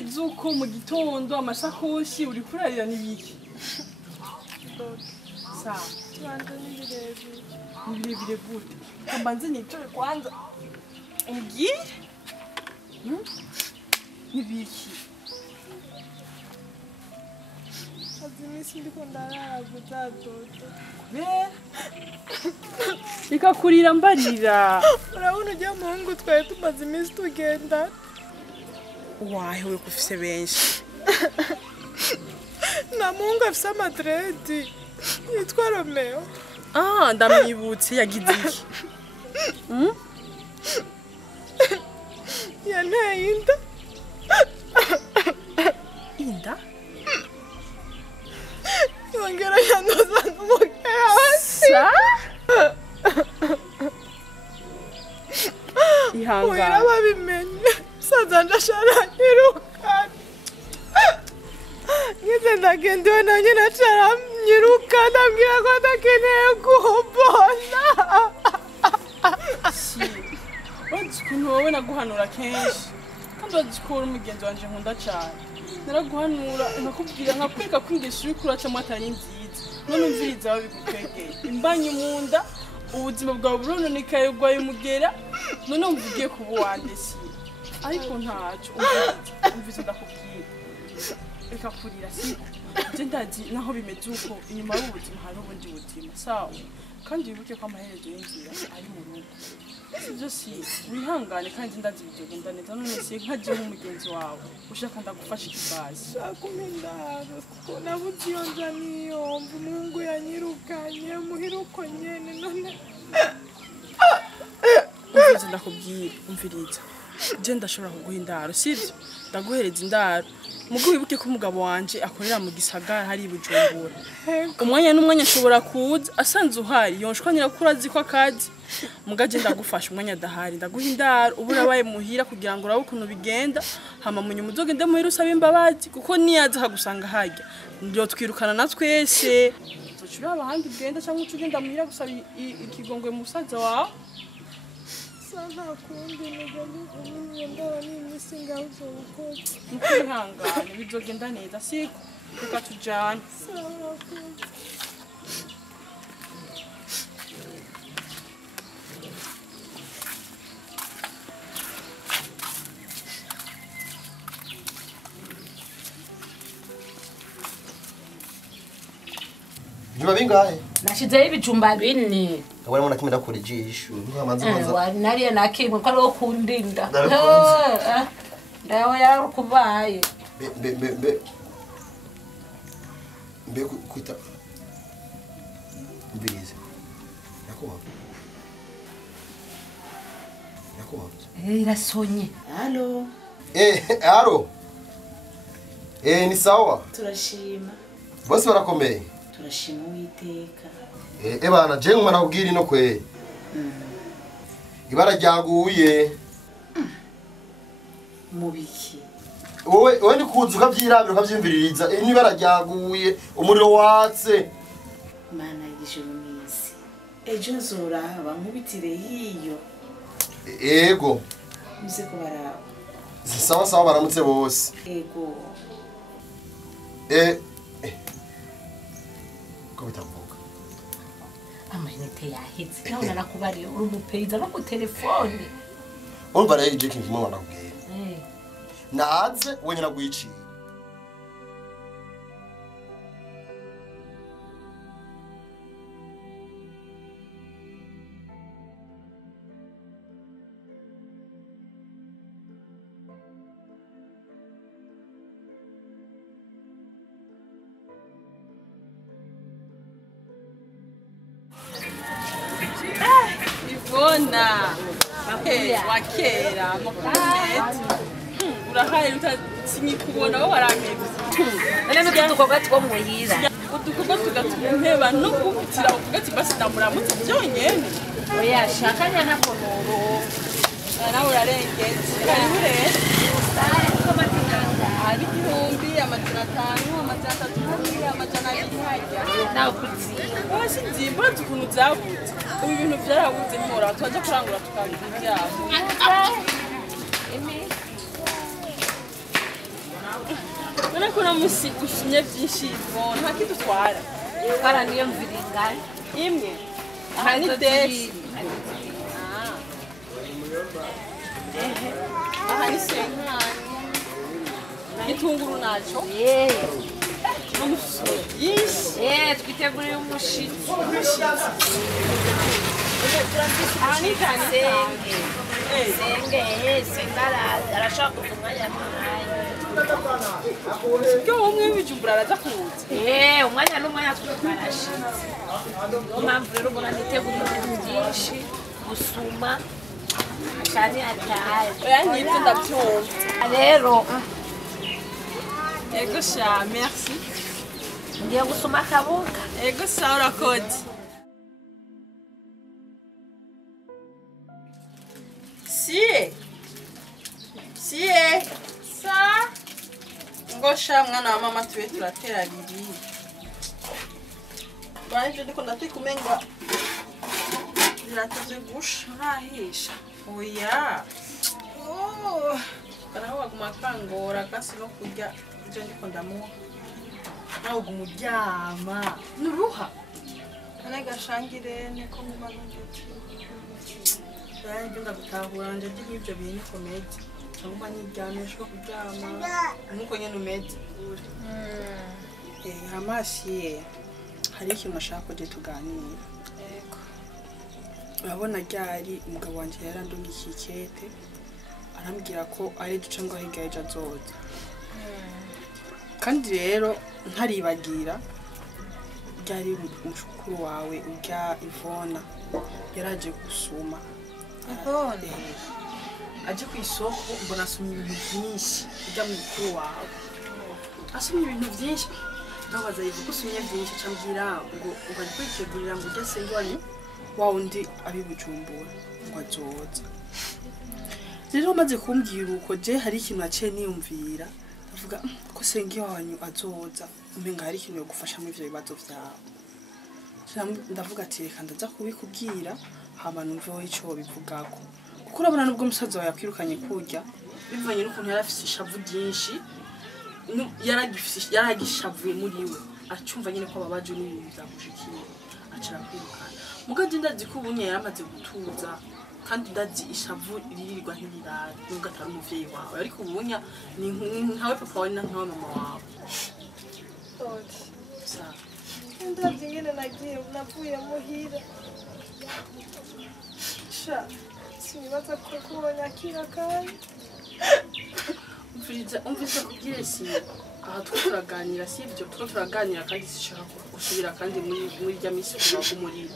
bimeze uko mu gitondo amasakoshi uri kurarira n'ibiki sawa Tubanza ni birebire gute kambanze nicaye kwanza umbwire n'ibiki Hazi iminsi ndiko ndarara guza Dodo. kubera bikakurira mbarira Urabona ujya muhungu twari tumaze iminsi tugenda. wahewe kufise benshi Na muhungu afise amadredi yitwa Romeo. ndamwibutse yagize iki Yanteye inda. inda Yongera yandoza n'umugera hasi. ihangane Wera babimenye. Sazanja sharanyirukana. Ngize ndagendewe nanjye nacaramyirukana ambwira ko adakeneye kumbona. Wazi ukuntu wowe naguhanura kenshi kandi wazi ko uri umugenzi wanje nkunda cyane naraguhanura nkakubwira nkakwereka ko ingeso uri kuracamo atari nziza none umviriza aho bigukwegeye imbanyi mu nda ubuzima bwawe burononekaye urwaye umugera none mvugiye kuba uwandesi ariko ntacyo umviriza ndakubwira reka kurira siko je ndazi naho bimeze uko inyuma y'ubuzima hari ubundi buzima sawa kandi wibuke ko amaherezo y'inzira ari mu rugo sibyo si wihangane kandi ndazi bizogenda neza none si nkaje nk'umugenzi wawe ushaka ndagufasha ikibazo Shakumendaro kuko nabuze iyo nza niyomva umuhungu yanyirukanye muhiruko nyene none umviriza ndakubwira umviriza je ndashobora kuguha indaro sibyo ndaguhereza indaro mugo wibuke ko umugabo wanje akorera mu gisagara hari Bujumbura umwanya n'umwanya ashobora kuza asanze uhari yonshwanira ko urazi ko akazi mugaje ndagufasha umwanya adahari ndaguha indaro ubura baye muhira kugira ngo urabe ukuntu bigenda hama munyu muzogende muhira usaba imbabazi kuko niyaza kagusanga hajya ndio twirukana na twese tucura abahandi bwenda cyangwa ucugenda muhira gusaba ikigongwe musaza wawe sana kundi nigenda n'imisi ngaho ukoze nkwihangane bizogenda neza siko reka tujane sana kundi Juma bingahe? Nashizeho ibijumba bine. Abari muna kimera kuri jisho. Nkamanze maza. Nariye nakimwe ko ari kundinda. Ndabikunze. Ndaho yarukubaye. Mbe kwita. Mbize. Yakoma. Irasonye. Halo. Halo. Ni sawa? Turashima. Bose barakomeye. Turashima Uwiteka. Bana je ngumana kubwira ino kwe. Ibara ryaguye. Mubiki. Wowe ndi kuzuka byirabiro kavyimviririza. Nibara ryaguye umuriro watse. Mana y'ijuru n'isi. Ejo nzoraba nkubitire hiyo. Ego. Muze ko baraba. Sawa sawa baramutse bose. Ego. Ko bitambuka. Amayinite yaheze. Nawe narakubariye uri umupeiza no ku telefone. Urumva rero je kintu mwana kubwira. Naze wenyina gwiciye. Ivona wakera makumeti urahari utasinyi kubona bo barameze Nene n'udukorwa two muhira. udukorwa tugatuma nteba no kubutira uvuga ati basi ndamuramutse byonyene Oya shakanya na konoro. nawe urarengetse karibu rero hari igihumbi amajana atanu amajana atatu amajana abiri hajya Nawe kuzi. wasi nzimba urazi ukuntu byabutse ubu ibintu byarabuze mpora twaje kurangura tukabira ibyabo none ko namusi ushimye byinshi Yvonne nta kidutwara Para niyo mviringana. imwe aha ni desi aha ni senkani igitunguru naco n'umususu yisi Twiteguriye umushitsi. aha ni kane Senge arashaka umwanya mwanya. byo umwe w'ibijumbura araza kuza Umwanya n'umwanya twarashitse. Impamvu rero ubona niteguriye ibintu byinshi gusuma kandi ataye. oya nibyo ndabyumva Rero ego sha merci ngiye gusuma akabuga. ego sa urakoze siye sa ngo sha mwana wa mama tuwe turatera bibiri banje ndiko ndatwika umenga birateze gusha ntahisha oya karaho waguma kangora kasi no kurya ibyo ndiko ndamuha nawe uguma uryama nuruha ane gashangire niko muba n'injuti banje ndagutahura nje ndi nk'ibyo bintu komedi cyangwa niryamishwa kuryama nkuko nyene umeze hamasiye hari ikintu nashaka ko tuganira urabona ryari umugabo wanje yarandungikiye ikete arambwira ko ari duce ngo ahiga ejo azoza kandi rero ntaribagira ryari umukuru wawe urya Ivona yaraje gusuma aje ku isoko mbona asumye ibintu byinshi urya mukuru wawe asumye ibintu byinshi ndabaza yivuga ko usumye byinshi acambwira ngo ari kwitegurira ngo ujye senge wanyu wa undi abi Bujumbura ngo azoza rero maze kumbwira uko je hari ikintu naciye niyumvira ndavuga ko senge wanyu azoza umenga hari ikintu yo gufasha muri ivyo bibazo vyawe ndavuga ati reka ndaza kubikubwira hama numveho ico bivugako kuko urabona nubwo umusaza wawe yakwirukanye kurya bivanye n'ukuntu yari afise ishavu ryinshi yaragishavuye muri we acumva nyine ko ababaje n'ibintu byamushikiye acara kwirukana mugaje ndazi ko ubunye yaramaze gutuza kandi ndazi ishavu riririrwa ntirirara nubwo atari umuvyeyi wawe ariko ubunya ni nkawe papa wawe na nkawe mama wawe ndabyo ingene navuye muhira sha sinibaza ko kubonyakira kandi umviriza kubwire si aha two turaganira si ibyo two turaganira kandi sishaka gusubira kandi muri rya misi kuva kumurira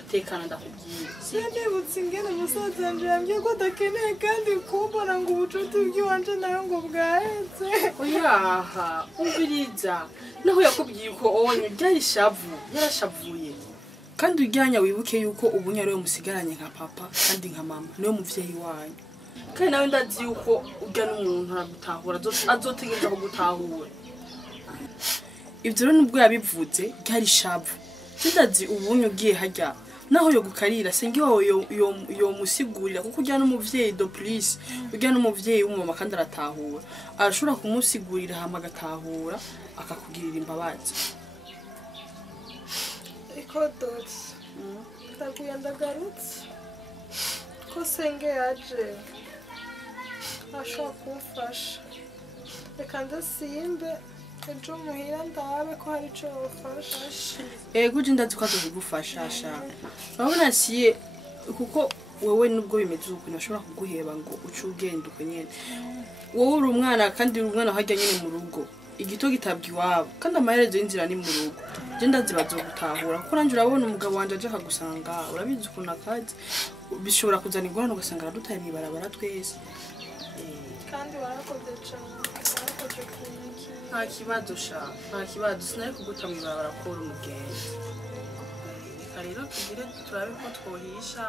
utekana ndakubwira nibutse ingene umusaza wanje yambwiye ko adakeneye kandi kumbona ngo ubucuti bw'iwanje nayo ngo bwahetse oyaha umviriza naho yakubwiye ko onye ryari shavu yarashavuye kandi uryanya wibuke yuko ubunya ariwe musigaranye nka papa kandi nka mama niwe muvyeyi wanyu kandi nawe ndazi yuko urya n'umuntu aragutahura azotegereza kugutahura ibyo rero nubwo yabivuze ryari shavu ndazi ubunye ugiye harya naho yo gukarira senge wawe yo musigurira kuko urya n'umuvyeyi do plus urya n'umuvyeyi w'umama kandi aratahura arashobora kumusigurira hama agatahura akakugirira imbabazi ariko doti ndaguye ndagarutse ko senge yaje ashobora kumfasha reka ndasimbe ejo muhira ndabe ko hari ico wofasha ego je ndazi ko azogufasha sha urabona siye kuko wewe nubwo bimeze uko ntashobora kuguheba ngo uce ugenda uko nyene wowe uri umwana kandi uri umwana harya nyene mu rugo igito gitabwa iwabo kandi amaherezo y'inzira ni mu rugo je ndazi bazogutahura kuko nanje urabona umugabo wanje aje akagusanga urabizi ukuntu akazi bishobora kuzana ingorane ugasanga aradutaye mw'ibarabara twese kandi warakoze cane warakoze kunyakira nta kibazo sha nta kibazo sinari kuguta mw'ibarabara ko uri umugenzi reka rero tugire turabe ko twohisha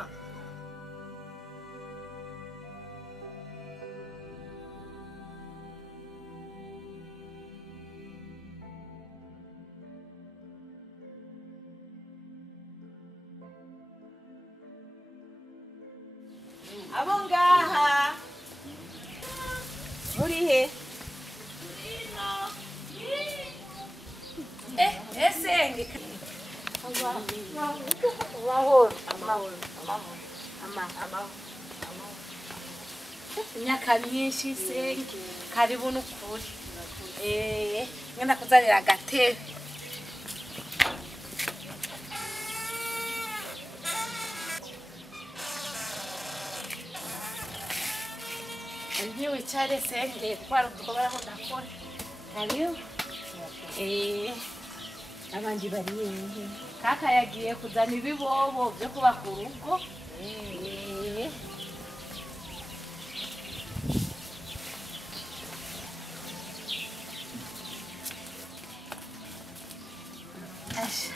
abo ngaha muri he imyaka myinshi senge karibu n'ukuri ngenda kuzanira agatebe ntiwicare senge twari udukoboraho ndakora karibu abandi bari hehe kaka yagiye kuzana ibibobo byo kubaka urugo asha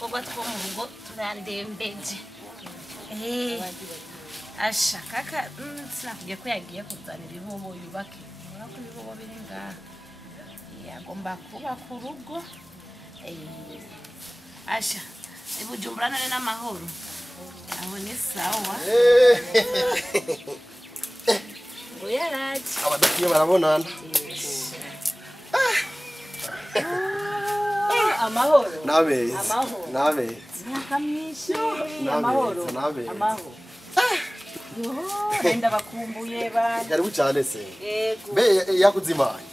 kogwa two mu rugo turandembeje asha kaka sinakubwiye ko yagiye kuzana ibibobo yubake ubona ko ibibobo biri ngaha yagomba kubaka urugo asha ibujumbura none n'amahoro aho ni sawa ngo yaraje abadakiye barabonana amahoro nabeza amahoro nabeza nyakamyinshi amahoro nabeza amahoro yo nenda bakumbuye bana karibu cyane se yego be yakuzimanye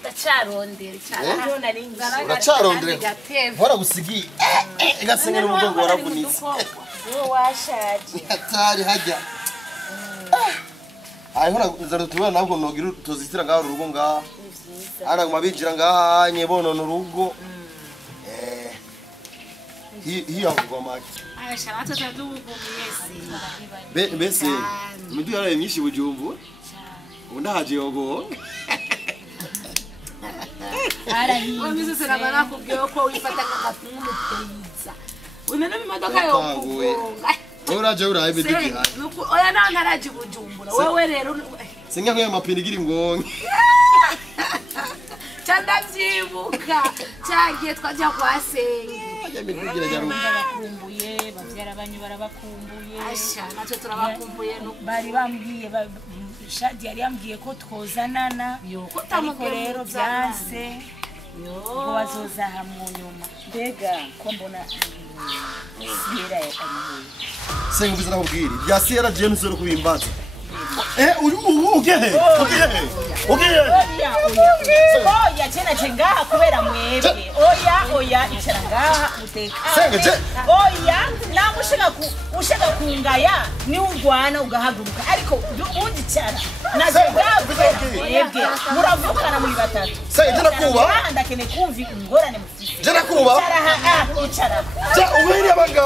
ndacarondera cyane naringiye uracarondera hora gusigiye igasenga n'umugongo waravunitse yo washaje atari hajya ayi hora nzara tubana nabwo nogira tuzitira ngaho urugo ngaho ara mabinjira ngaha nye bonona urugo hiya ngomaki asha watoto tubukumiyesi bese mtu yaraye myinshi bujumbu undahaje yogo wamize sera nakubwiye ko wifata nk'agafungu pizza unene imodoka yo kugonga uraje uraye bidiki nuko oya nanga araje bujumbura wewe rero singa nk'aya mapine giri ngonge candavyibuka cyagiye twajya kwa senge yamivugira jaru bakumbuye bavyara banyu barabakumbuye asha natwe turabakumbuye bari bambwiye Shadi yari yambwiye ko twozanana ariko rero byanse ubwo bazoza hamwe nyuma mbega ko mbona siyera yakaniye senga bizana kubwira bya siyera James ro kubimbaza ugehe oya chena chengaha kubera mwebwe oya icara ngaha uteka senga oya ushaka kungaya ni urwana ugahaguruka ariko ubundi cyara mwebwe muravukana muri batatu senga nakuba ndakene kumvi ingorane mufite je nakuba icara ubiri abanga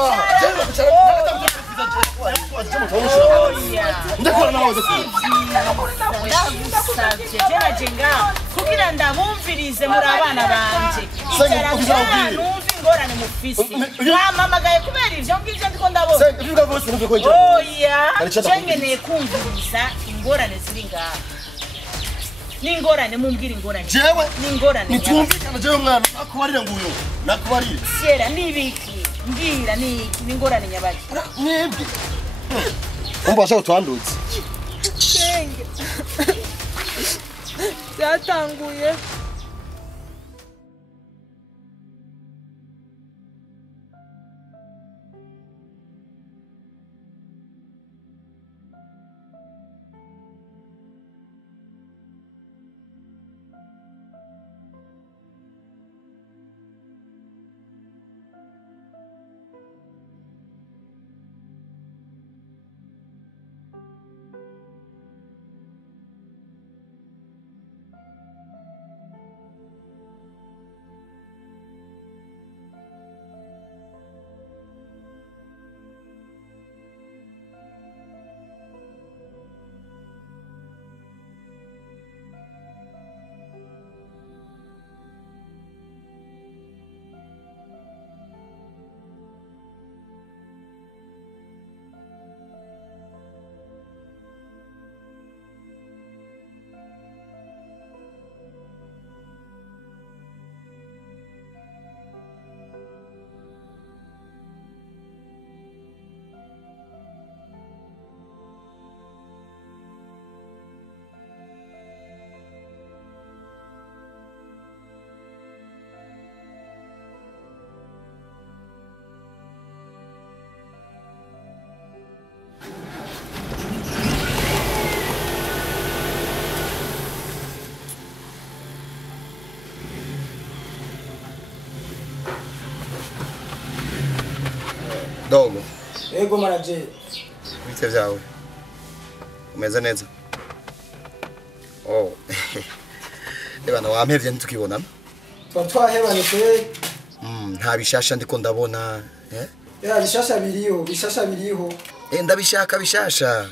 ndakora nawe ndagusavye jenga kugira ndabumvirize muri abana banje numva ingorane mufise mwamamagaye kubera ivyo ngivyo ndiko ndabona oya cengeneye kumviriza ingorane ziri ngaha n'ingorane mumbwira ingorane jewe n'ingorane nitumvikana jewe mwana akubarire nguyo nakubarire sera nibiki mbwira niki n'ingorane nyabaki mwebwe umva bashaka twandutse Senge byatanguye Dogo, Ego manager. bite vyawe? Umeze neza? Oh. Ebana wampevye ntitukibonana. Twahebanye kwe. Nta bishasha ndiko ndabona, eh? Ya bishasha biriho. Ndabishaka bishasha.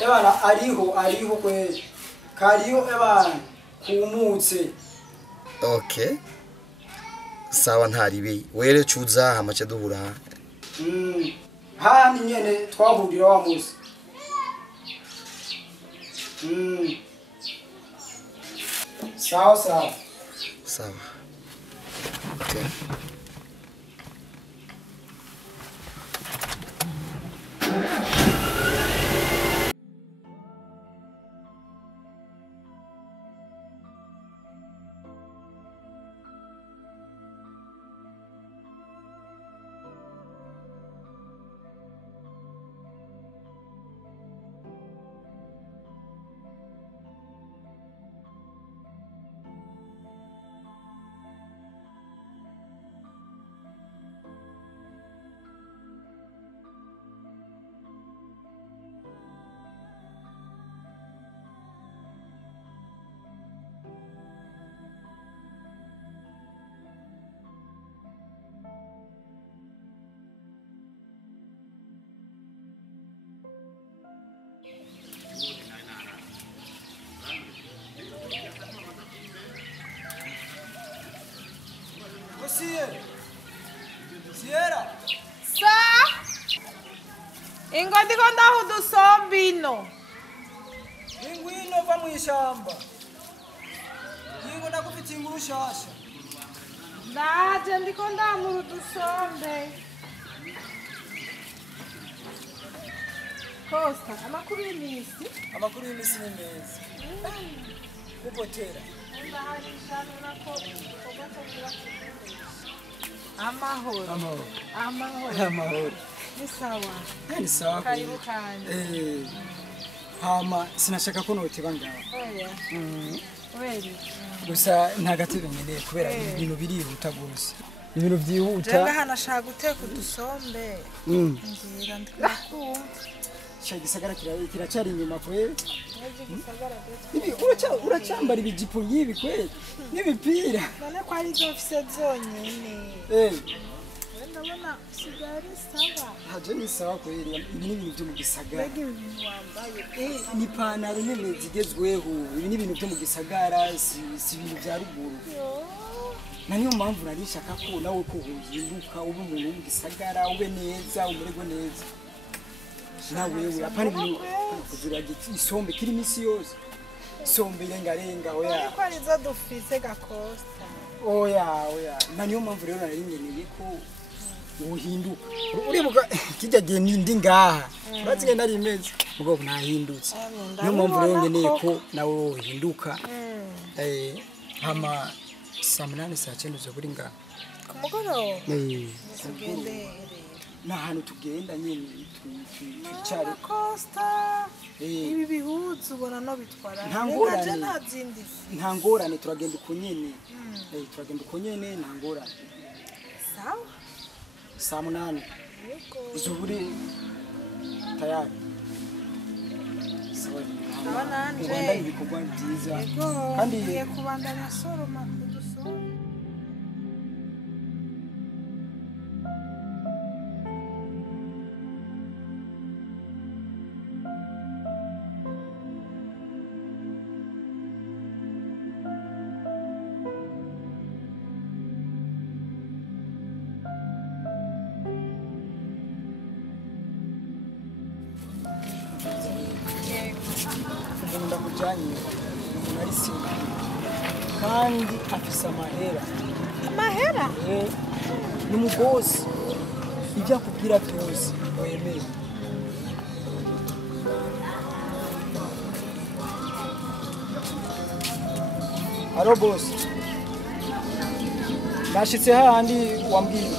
Ebana ariho kwe. Kariyo ebana kumutse. Okay. Sawa ntaribi. Were cuza hamace duhura. Handi nyene twahurira wa musi. Sawa. Okay. Sierra. Sa? Ingo ndiko ndaho udusombe ino. Ingwino va mwishamba. Ingo ndakufitiye inkuru shasha. Ndaje ndiko ndamura udusombe. Costa, amakuru y'imisi? Amakuru y'imisi ni meza. Kupotera. Amahoro. Ni sawa. Ni sawa. Karibu kanje. Hama sinashaka ko notiba ngaho. Oya. Weli. Gusa nta gatebe nkeneye kubera ibintu birihuta gose. Ibintu byihuta. Jenga hana shaka guteka udusombe. Ngira ndikukumva. Gisagara kiracari inyuma kweli. Uracambara ibijipo yibi kweli n'ibipira. None ko ari zo mfise zonyene. Ndabona sigari sawa. Haje ni sawa kweli, ibi ni ibintu byo mu gisagara. Mbega ibintu wambaye. Ni ipantaro nyene zigezweho, ibi ni ibintu byo mu gisagara, si ibintu bya ruguru. Na niyo mpamvu narishaka ko nawe ko uhinduka ube umuntu wo mu gisagara, ube neza, umererwe neza. Nawe apana ibintu kuzura isombe kiri misi yose. Isombe irengarenga oya. Ko ari zo dufise gakosta. Oya. Na niyo mpamvu rero naringeneye ko uhinduka. Uribuka kijya gihe ndi ngaha. Urazi nari imeze. Ubwo nahindutse. Niyo mpamvu rero ngeneye ko nawe uhinduka. Hama saa 8 saa 9 zo buri ngaha. Ku mugoroba. Tugende. Na hano tugenda nyine twicare. Costa. Ibi bihuzu ubona no bitwara. Nta ngorane turagenda uko nyene. Turagenda uko nyene nta ngorane. Sawa. Saa 8. Zuburi tayari. Sawa. Nanje. Kubandanya ibikorwa byiza. Kandi ngiye kubandanya soroma udusombe. Ndamujanye umuntu ari singa kandi afise amahera. Amahera? Ni mugozi. Ibyo akubwira byose wemeye. Alo boss. Nashitse hahandi wambwiye.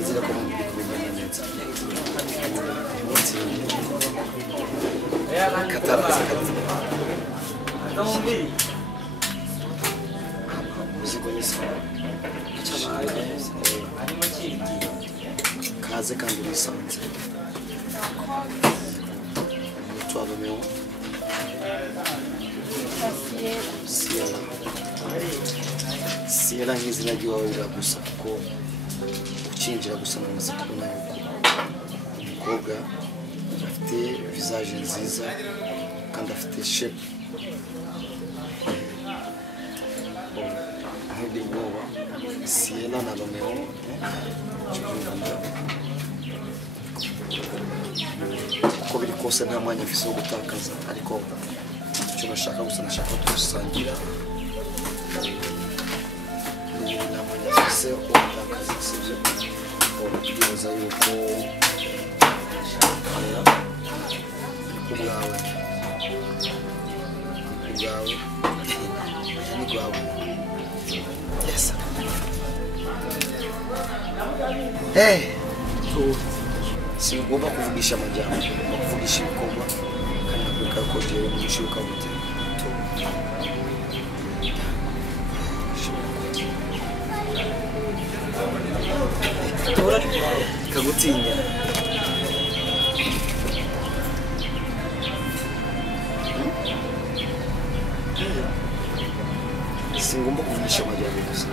nizera ko mubimenya neza kataraza muzigo nisa kaze kandi wisanze twabameo Siyera nk'izina ry'iwawe biragusa kuko ucinjira gusa namaze kubona yuko umukobwa afite visage nziza kandi afite shape nk'ibyo ubwoba Siyera na Romeo uko biri kose nta mwanya mfise wo gutakaza ariko icyo nashaka gusa nashaka gusangira nta mwanya mfise wo gutakaza sibyo tugereza yuko kubwawe ni bwawe yes singomba kuvugisha amajyambere ngomba kuvugisha ibikorwa kandi nakweka ko jewe mushibuka gute kagutinya singomba kuvugisha amajyambere gusa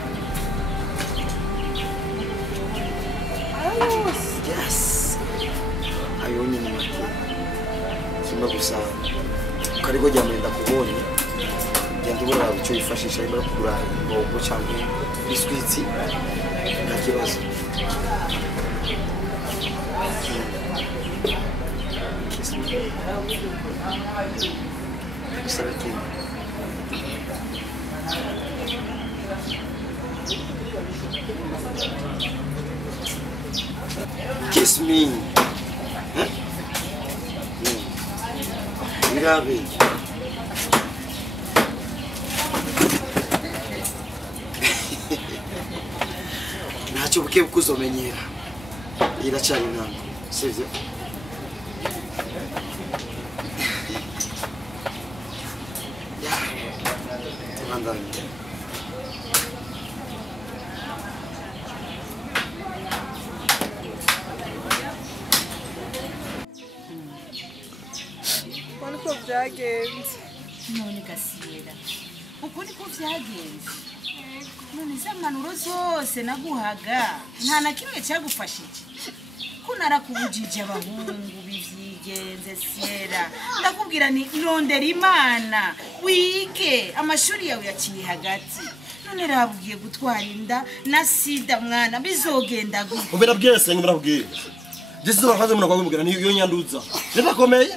yes ayoni ni mati kimba gusa karigo jamenda kubonye genda ubura icyo yifashisha arimo kugura ingombo cyangwa biswiti nta kibazo Kiss me. Mirabe. Ntacyo buke bukuzomenyera. Iracyari ntango. Sivyo? Ya. Tandani. Uko byagenze none Gasiyera uko niko byagenze none izampanuro zose naguhaga nta na kimwe cyagufashije ko narakubujije abahungu bivyigenze Siyera ndakubwira ni rondera Imana wige amashuri yawe yaciye hagati none rabugiye gutwara inda na sida mwana bizogenda gute Ubera bwese ngibirabwiye Jesse barahaze muna kwagumugana ni yo nyanduza Ndakomeye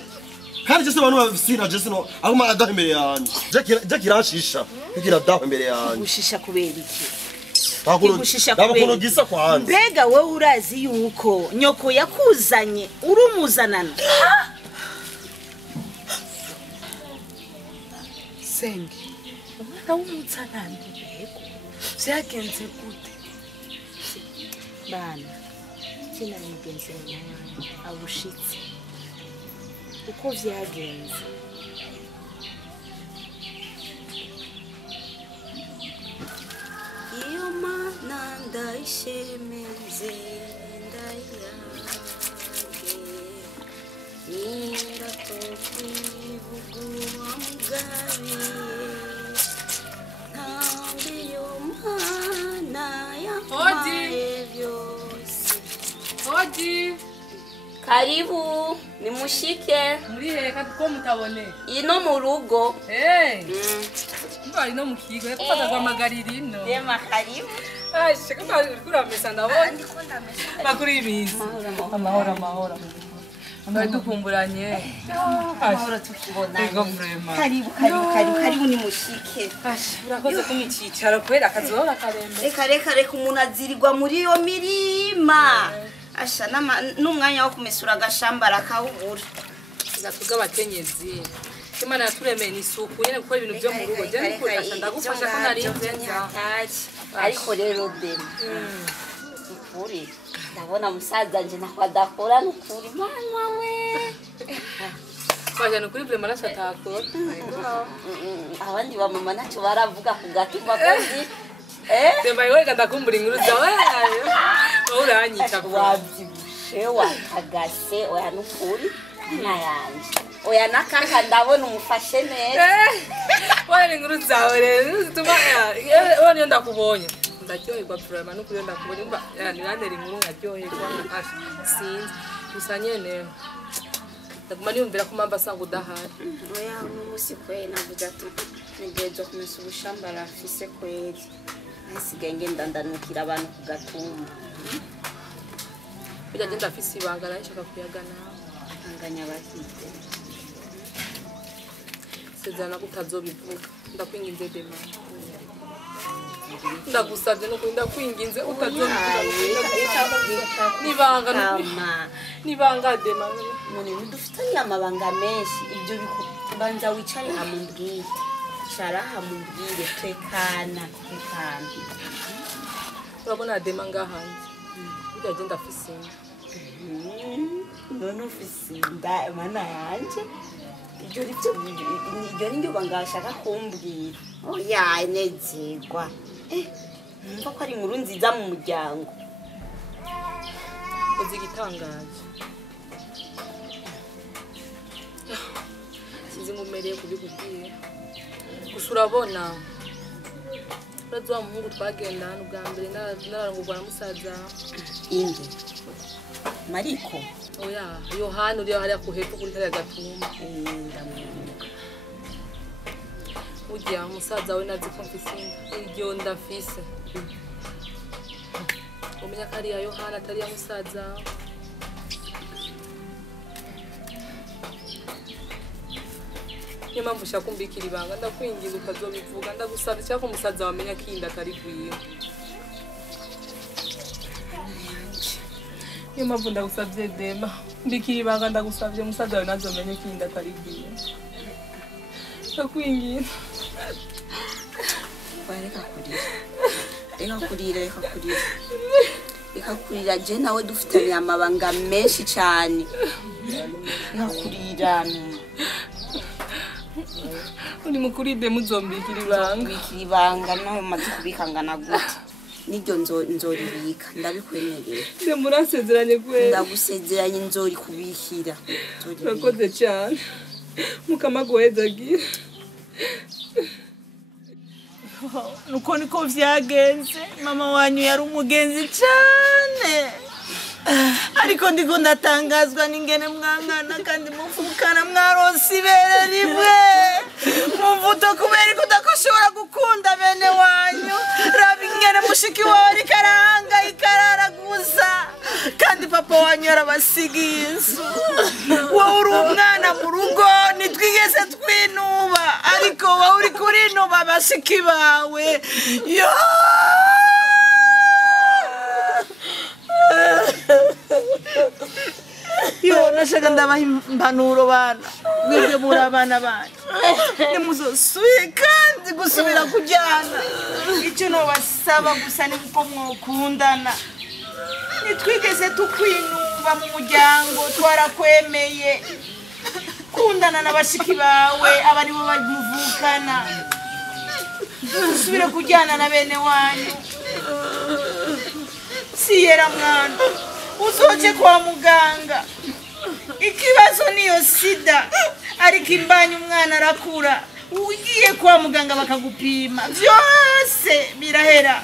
kandi Jesse abantu bafisira Jesse no aguma adaha imbere yanjye Jackie irashisha kugira adaha imbere yanjye gushisha kubera iki Ndabakono gisa kwanza mbega wowe urazi yuko nyoko yakuzanye urumuzanana Senge umwana w'umutsanani bego byagenze gute bana kina nigenze mwana abushitse uko vyagenze iyo mana ndayishemeze ndayage nyiratokwivugu wamugabiye ntambi yo mana yampaye vyose Hodi. Karibu, nimushike. Muri heka ko mutabone. Ino mu rugo. Mbari no mukigo yakufata kwa magaririno. Dema karibu. Ashe kama kura mesa ndabona. Ndiko ndamesa. Bakuri ibizi. Amahora. Mbari dukumburanye. Amahora tukibona. Ego mrema. Karibu nimushike. Ashe urakoze kumicicaro kwera akazohora karembe. Reka umuntu azirirwa muri yo mirima. Asha n'umwanya wo kumesura agashambara kawubura. Gatuga abakenyezi. Imana yaturemeye n'isuku nyene gukora ibintu byo mu rugo. Je ndikufasha ndagufasha ko nari nzenza. Ariko rero dema. Ukuri. ndabona musaza nje nakwa dakora nukuri mama we Kwaje nukuri vraiment nashatakora abandi ba mama naco baravuga ku gatumba kozi Demba iwe kadakumbura inkuru zawe uranyica wabyibushe wakagase oya nukuri nayanje oya nakaka ndabona umufashe neza Wale inkuru zawe rero zituma wowe niyo ndakubonye ndaryoherwa vraiment nukuri ndakubonye mba nirandera inkuru nkaryoherwa nkasha sinzi gusa nyene ndaguma niyumvira ko mamba asanga udahari oya n'umusi kwe navuga ati nigezo kumesa ubushambara afise kweri nsigaye ngenda ndanukira abantu ku gatumba bijya genda afise ibanga nashaka kuyagana anganya bakite sezana utazobivuga ndakwinginze dema ndagusabye no ndakwinginze utazobivuga nibanga dema none dufitanye amabanga menshi ibyo bikubanza wicare hamubwire cara hamubwire tekana urabona dema ngahanze bijya genda afise none ufise inda mana yanje ibyo nibyo bangashaka kumbwira oya nezerwa numva ko ari inkuru nziza mu muryango uzi igitangaje sinzi ngumereye kubikubwira gusa urabona urazi wa muhungu twagendana ubwa mbere nararangurwa na musaza inde mariko oya yohani uriya hariya ku hepfo kuri kariya gatumba ndamwibuka burya musaza we nazi ko mfise iryo ndafise umenya ko ariya yohani atariya musaza niyo mpamvu ushaka kumbikira ibanga ndakwingiza utazobivuga ndagusabye cyangwa ko umusaza wamenya ko iyi nda atari bwiwe niyo mpamvu ndagusabye dema mbikira ibanga ndagusabye umusaza wawe nazomenye ko iyi nda atari bwiwe ndakwingiza reka kurira je nawe dufitanye amabanga menshi cyane reka kurira uri mukuri de muzombikira ibanga nawe maze kubikangana gute niryo nzoribika ndabikwemerera de murasezeranye kwera ndagusezeranye nzori kubikira urakoze cyane mukamaguhezagira nuko niko vyagenze mama wanyu yari umugenzi cyane ariko ndiko ndatangazwa n'ingene mwangana kandi muvukana mwaronse ibere rimwe muvuto kubera ko udakoshobora gukunda bene wanyu raba ingene mushiki wawe karanga ikararaguza kandi papa wanyu yarabasigiye inzu wowe uri umwana mu rugo nitwigeze twinuba ariko wowe uri kurinuba bashiki bawe yo yo nashaka ndabaha impanuro bana mwebwe muri abana banyu nimuzosubire kandi gusubira kujyana icyo nobasaba gusa ni uko mwokundana nitwigeze tukwinuba mu muryango twarakwemeye kundana na bashiki bawe abari bo bamuvukana usubire kujyana na bene wanyu siyera mwana uzoje kwa muganga ikibazo niyo sida ariko imbanya umwana arakura ugiye kwa muganga bakagupima byose birahera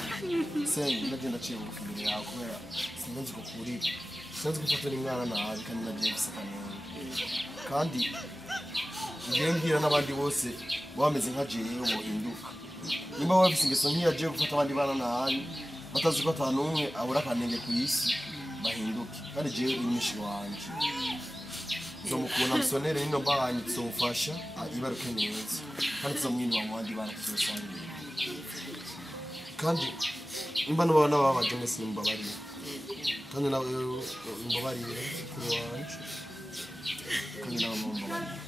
sengi ndagenda ciye mu imbere yawe kubera sinzi ko kuri sinzi ko ufata n'umwana nabi kandi nagiye gusekana kandi ngiye ngira n'abandi bose bameze nka jewe bohinduka nimba wabise ingeso nkiyaje gufata abandi bana nabi batazi ko atanumwe abura kanenge ku isi bahinduke kandi jewe imyishi wanje zomukubona musonere nino mbanye tuzomufasha ibaruke neza kandi tuzomwinwa mu bandi bana tuzosangira kandi imba n'abana babaje mwese nimbabarire kandi nawe imbabarire kuri wanje kandi nawe mumbabarire